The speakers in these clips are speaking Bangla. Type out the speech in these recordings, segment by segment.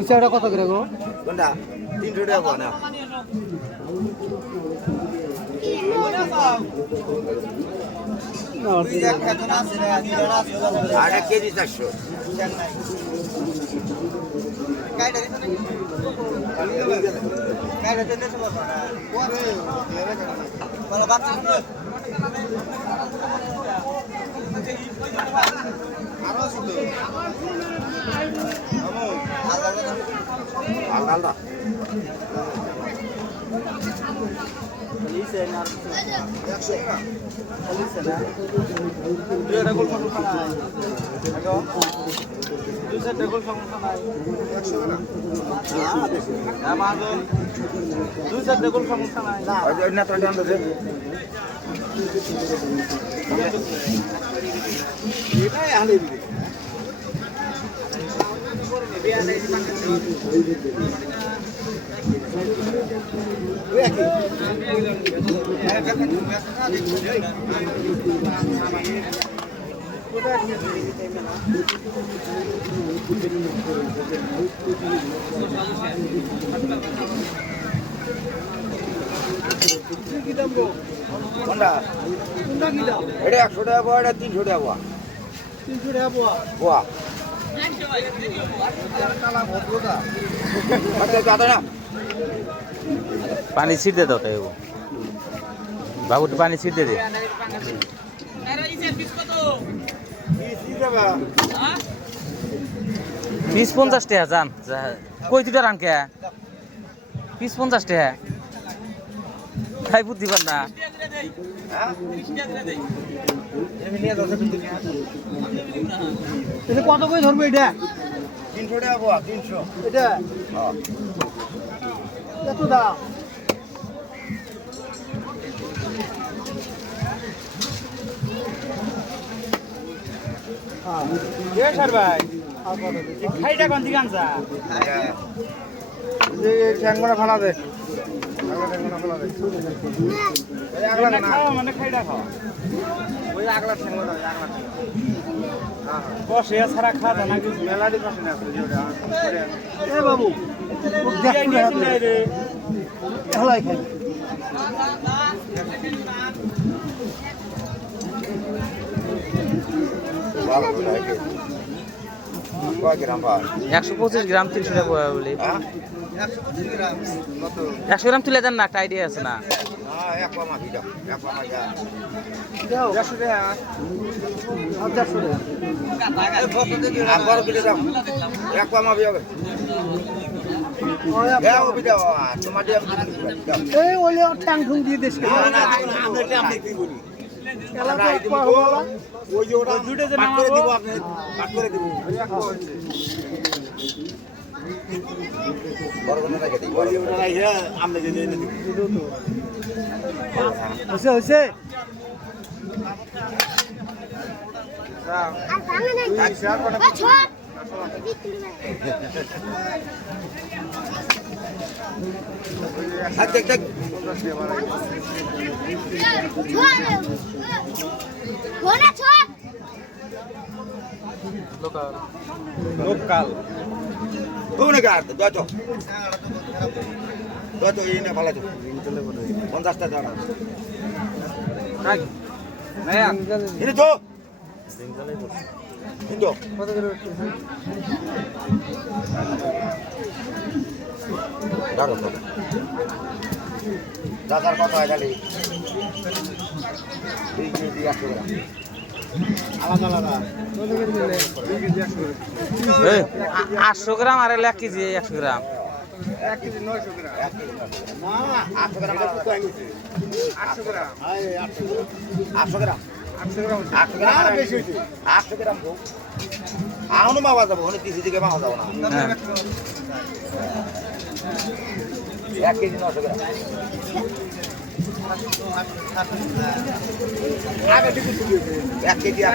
ইচ্ছাটা কত করে গো? কোনটা 300 টাকা না আর 1 কেজি 400 আলাদা কোনটা এটা 100 টাকা পাওয়া, এটা 300 টাকা পাওয়া। 300 টাকা পোয়া। পোয়া पानी छीट दे दो वो बाबू पानी छीट दे दे 20-50 টাকা জান কই দুটা রান কে 20-50 টাকা খাই বুদ্ধি পার না এটা কত করে ধরবে এটা? 300 টাকা পাওয়া 300 এটা কত দাম? ঠ্যাংগুলো ফালা দে মানে খাইটা খাওয়া ওই আগলা ঠ্যাংগুলো বসে ছাড়া খাওয়া না কিছু মেলাডি পাশে না এ বাবু হেলাই খাই ভালো লাগে কয় গ্রাম পাওয়া 125 গ্রাম 300 টাকা পাওয়া বলে 125 গ্রাম কত 100 গ্রাম তুলে দেন না একটা আইডিয়া আছে না হ্যাঁ এক পামা দিটা এক পামা যা দাও 100 টাকা 400 টাকা আর বড় কিলো দাম এক পামা বিয়াবে দাও বিদাও তোমার দিয়ে এই ওলে ট্যাং ঠুং দিয়ে দেশ না না আমরা টাইম দেখি বলি আমরা আইডি ওই যে ওটা দুটো যে নাম করে দিব আপনি কাট করে দিব বড় কোন লাগে দিই বড় ওটা রাইছে আমরা যে দিয়ে দিব তো হইছে আর ভাঙে নাই হাত দেখ দেখ লোকাল কোনে গাড় দাও তো এই না ভালো তো 50 টাকা দাও রাখ নায়া ইনি তো ইন্দো কত করে উঠছে দাও তো দাদার কথা খালি এই যে 100 গ্রাম আলাদা আলাদা কত করে দিলে 2 কেজি 100 এই 800 গ্রাম আর 1 কেজি 100 গ্রাম 1 কেজি 900 গ্রাম 1 কেজি না 800 গ্রাম কত আইছে 800 গ্রাম আয় 800 গ্রাম 800 গ্রাম 800 গ্রাম বেশি হইছে 800 গ্রাম তো আউনো মাওয়া যাব ওনে 30 দিকে মাওয়া যাব না হ্যাঁ 1 কেজি 900 গ্রাম আগে দিকে 1 কেজি 100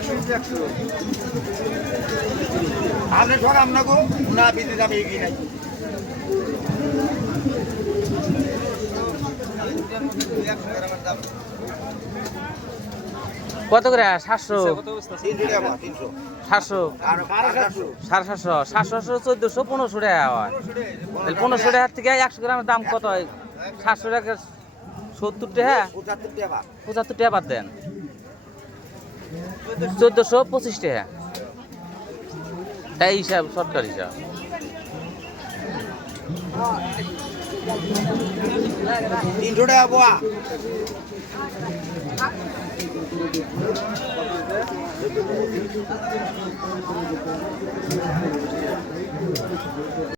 আপনি ধর আপনাকে না বিদ্যুৎ আমি এগিয়ে নাই কত করে 700 300 700 আর 750 750 700 1400 1500 টাকা হয় তাহলে 1500 টাকার থেকে 100 গ্রামের দাম কত হয় 700 টাকা 70 টাকা 75 টাকা 75 টাকা বাদ দেন 1425 টাকা এই হিসাব সরকারি হিসাব 300 টাকা পোয়া